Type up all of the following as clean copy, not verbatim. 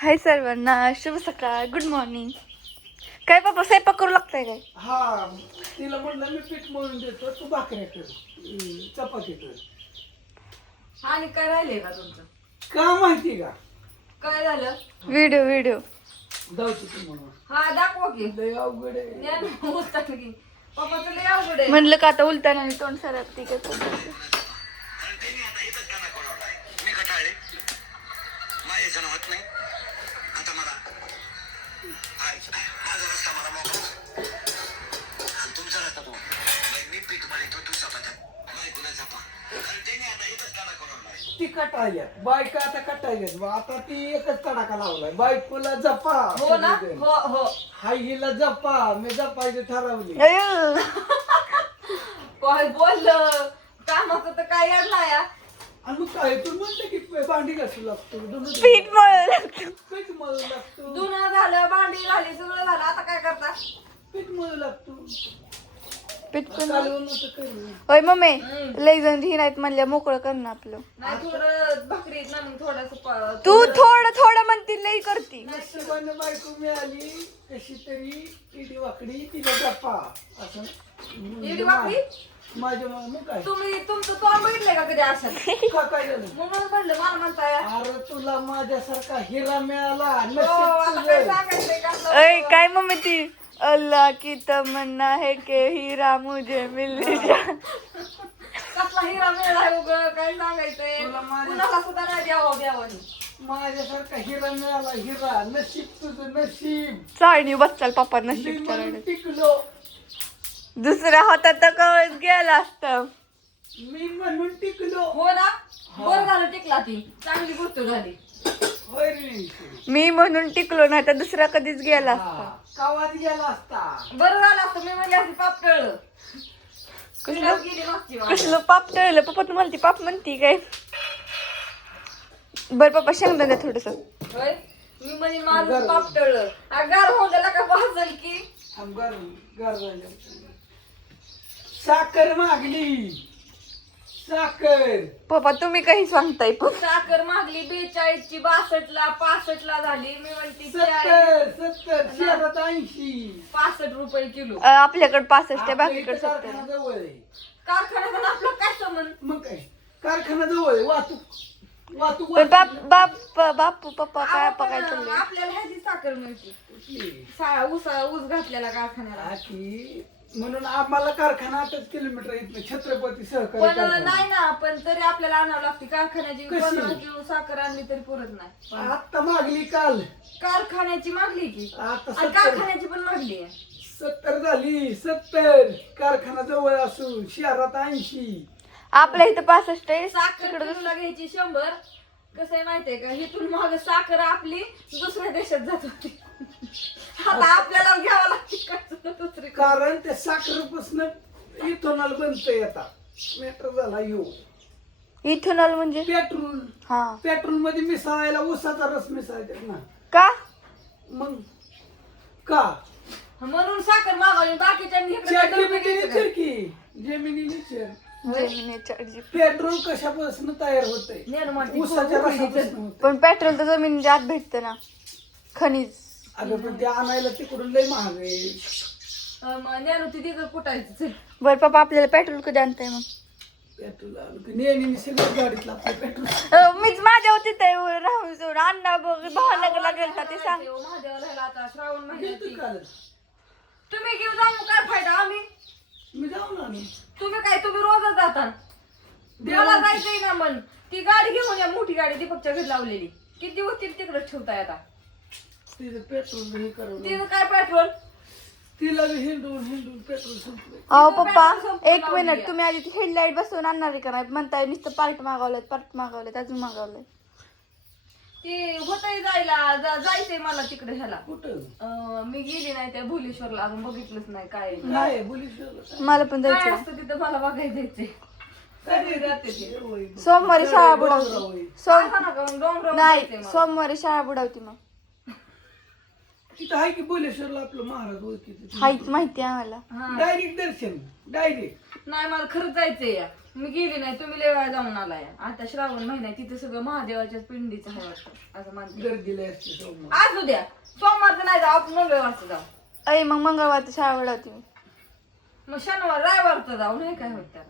हाय सर्वांना, शुभ सकाळ, गुड मॉर्निंग. काय बाबा स्वयंपाक करू लागताय काय? हा तिला म्हणलं मी पीठ मळून देतो, तू भाकऱ्या कर, चपाती कर. आणि काय राहिलंय का तुमचं? का माहिती का? काय झालं? व्हिडिओ जाऊची तू म्हणून हा दाखवा की. लय अवघड आहे. ज्ञान उलटान की. पप्पाचं लय अवघड आहे. म्हणलं का आता उलटाना आणि तोंड सरत ती काय मी कटाळे माझ्या होत नाही आता मला माझा रस्ता मला मोकळा आणि तुमचा रस्ता तो मी पीठ मारितो तू चपात्या तुला चपा आणि त्याने आता इथंच काढा करून नाही ती कटाळल्या बायका आता कटाळल्यात आता ती एकच तडाखा लावलाय बायकोला जपा. हो ना? हो हो. हाय हिला जपा, मी जपायची ठरवली. काय बोललं? कामाचं तर काय येणार नाही हा. आणि मग काय तू म्हणते की भांडी घासू लागतो, पीठ मळलं. पीठ मळू लागतो, धुणं झालं, भांडी झाली, सगळं झालं. आता काय करता? पीठ मळू लागतो. पीठ पण कालवण होतं करू. होय मम्मी, लई जण ही नाहीत म्हणल्या मोकळं कर ना आपलं. नाही थोडं भाकरीत ना मग थोडंसं तू थोडं म्हणती लई करती. नशिबानं बायको मिळाली कशी तरी इडी वाकडी तिला जपा असं. इडी वाकडी? माझ्या मग काय तुमचं तोंड बघितलंय का कधी असं? का काय झालं? म्हणून म्हणलं मला म्हणताय. अरे तुला माझ्यासारखा हिरा मिळाला, हो, नशीब आता काय तुझं. सांगायचंय का आपलं? अय काय मम्मी ती अल्लाह की तमन्ना है के हीरा मुझे मिल जाए. कसला हिरा मिळालाय उगं काय सांगायचंय? तुला माझ्या- कुणाला सुद्धा नाही द्यावं द्यावं. माझ्यासारखा हिरा मिळाला, हिरा. नशीब तुझं, नशीब. चाळणी बसचाल पप्पा मी नशीब म्हणून चढ. टिकलो, दुसऱ्या हातात तर कवच गेला असतं. मी म्हणून टिकलो. हो ना? बरं झालं टिकला ती. चांगली गोष्ट झाली. होय रे. मी म्हणून टिकलो नाही तर दुसरा कधीच गेला असता. हा, गावात गेला असता. बरं झालं असतं मी म्हणले असते पाप टळलं. कसलं गेली मागची वाट. कसलं पाप तळलं पप्पा तुम्हाला ती पाप म्हणती काय? बर पप्पा शेंगदाणा द्या थोडस. होय? मी म्हणे माझं पाप टळलं. गार होऊन गेला का भाजल की? घर झालं. साखर मागली, साखर. पप्पा तुम्ही काही सांगताय साखर मागली 42 ची 62 ला 65 ला झाली. मी म्हणते 70 शहरात 80. 65 रुपये किलो. आपल्याकडे 65 आपल्या बाकीकडे इथं 70. कारखाना जवळ आहे. कारखान्यात आपलं काय संबंध? मग काय कारखाना जवळ आहे. वाहतूक पण बापू पप्पा काय काय चाललंय? आपल्याला ह्याची साखर मिळते. ऊस घातलेला कारखान्याला. की म्हणून आम्हाला कारखाना 8 किलोमीटर इथनं छत्रपती सहकारी पण कारखाना. नाही ना, पण तरी आपल्याला आणावं लागते कारखान्याची. कशी? 15 किलो साखर आणली तरी पुरत नाही. आता मागली काल, कारखान्याची मागली की आता आणि 70 कारखान्याची पण मागली आहे. 70 झाली. 70 कारखाना जवळ असून शहरात 80. आपल्या इथं 65 आहे. साखर किलोला घ्यायची 100. कसं आहे माहितीये का, इथून माग साखर आपली दुसऱ्या देशात जात होती. आता आपल्याला घ्यावं लागते दुसरी. कारण त्या साखरेपासून इथोनॉल बनतंय. आता मॅटर झाला यो इथेनॉल म्हणजे पेट्रोल. हा पेट्रोल मध्ये मिसळायला ऊसाचा रस मिसळतात ना. का? मग का म्हणून साखर मागवली. बाकीच्यांनी इकडे काय जमिनी डबे घ्यायचे विचार का? की जमिनी विचार. जमिनीच्या अर्जी. पेट्रोल कशापासून तयार होतंय? निर्माण ऊसाच्या ती रसापासून होतंय. पण पेट्रोल तर जमिनीच्या आत भेटतं ना, खनिज. अगं पण ते आणायला तिकडून लय महाग आहे. ज्ञानू ती तिथं कुटायचं. चल. बर पप्पा आपल्याला पेट्रोल कधी आणताय मग? पेट्रोल आलं की नेहमी सगळं गाडीतलं आपलं पेट्रोल. मीच माझ्या होती राहून सोड अण्णा भावनगरला गेलता ते सांग. महादेवाला ह्याला आता श्रावण महिन्यात घेतो काल तुम्ही घेऊन जाऊ काय फायदा? आम्ही मी जाऊन आलो. तुम्ही रोजच जाता. मला जायचंय ना मन. ती गाडी घेऊन या, मोठी गाडी दीपकच्या घरी लावलेली. किती दिवस तिकडे ठेवताय आता? तिथं पेट्रोल हे करून तिथं काय पेट्रोल? तिला हिंडून पेट्रोल संपलं. अहो पप्पा संपलं एक लावली मिनिट, आहे. तुम्ही आधी हेडलाईट बसवून आणणार आहे का नाही? म्हणताय नुसतं पार्ट मागवलेत अजून मागवलंय. ती होतंय जायचंय मला तिकडे ह्याला. कुठं मी गेली नाही त्या भुलेश्वरला, अजून बघितलंच नाही काय काय बोलीस मला पण काय जायचं. असतं तिथं मला बघायला जायचंय. कधी जाते ती? सोमवारी शाळा बुडावती. सांगा ना का मग डोंगरावर नाही जायचंय मला. सोमवारी शाळा बुडावती मग. तिथं आहे की बोलेश्वरला आपलं महाराज ओळखीचं हायच माहिती आहे आम्हाला. हा डायरेक्ट दर्शन डायरेक्ट. नाही मला खरंच जायचंय या. मी गेली नाही, तुम्ही लय वेळा जाऊन आलाय. आता श्रावण महिना आहे, तिथे सगळं महादेवाच्या पिंडीचं आहे वाटतं असं मानते. गर्दीला असते सोमवार. आज उद्या सोमवारचं नाही जाऊ, आपण मंगळवारचं जाऊ. अय मग मंगळवारची शाळा वडवते मी. मग शनिवार रविवारचं जाऊ, नाही काय होत त्याला.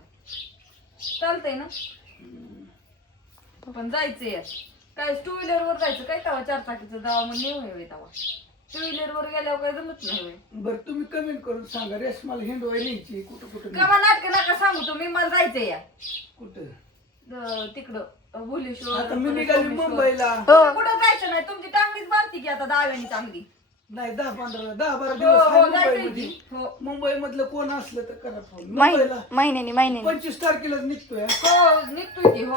चालतंय ना. पण जायचंय यार. काय टू व्हीलर वर जायचं काय तेव्हा 4 चाकीचं जावं मग नाही होय तेव्हा. टू व्हीलर वर गेल्यावर काय जमत नाही होय. बरं तुम्ही कमेंट करून सांगा रेशमाला हिंडवाय न्यायची कुठं कुठं कमा नाटक नका सांगू तुम्ही, मला जायचंय या कुठं. तिकडं भुलेश्वर. आता मी निघाली मुंबईला. हो कुठं जायचं नाही, तुमची टांगणीच बांधती की आता दहाव्यानी चांगली. नाही 10-12 हो, दिवस आहे हो, जायचंय मुंबईमध्ये. की. हो मुंबई मधलं कोण असलं तर करा फोन. मुंबईला महिन्यानी 25 तारखेलाच निघतोय. हो निघतोय की. हो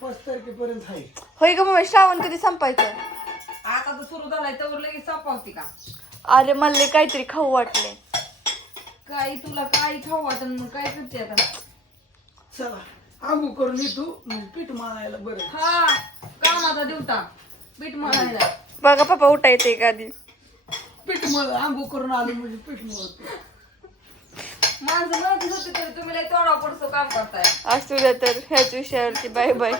5 तारखेपर्यंत आहे. होय ग मग श्रावण कधी संपायचं? आता तर सुरू झालाय तर लगेच सापावती का अरे मला काहीतरी खाऊ वाटले. काही तुला काही खाऊ वाटन मग काय करते आता. चला आंघोळ करून येतो मग पीठ मळायला. बरं हा कामाचा दिवटा पीठ मळायला. बघा पप्पा उठा येते का आधी. पीठ मळ आंघोळ करून आलो म्हणजे पीठ मळतो. माणसं म्हणत होते तरी तुम्ही लय तोडा पडसो काम करताय. असू द्या तर ह्याच विषयावरती बाय बाय.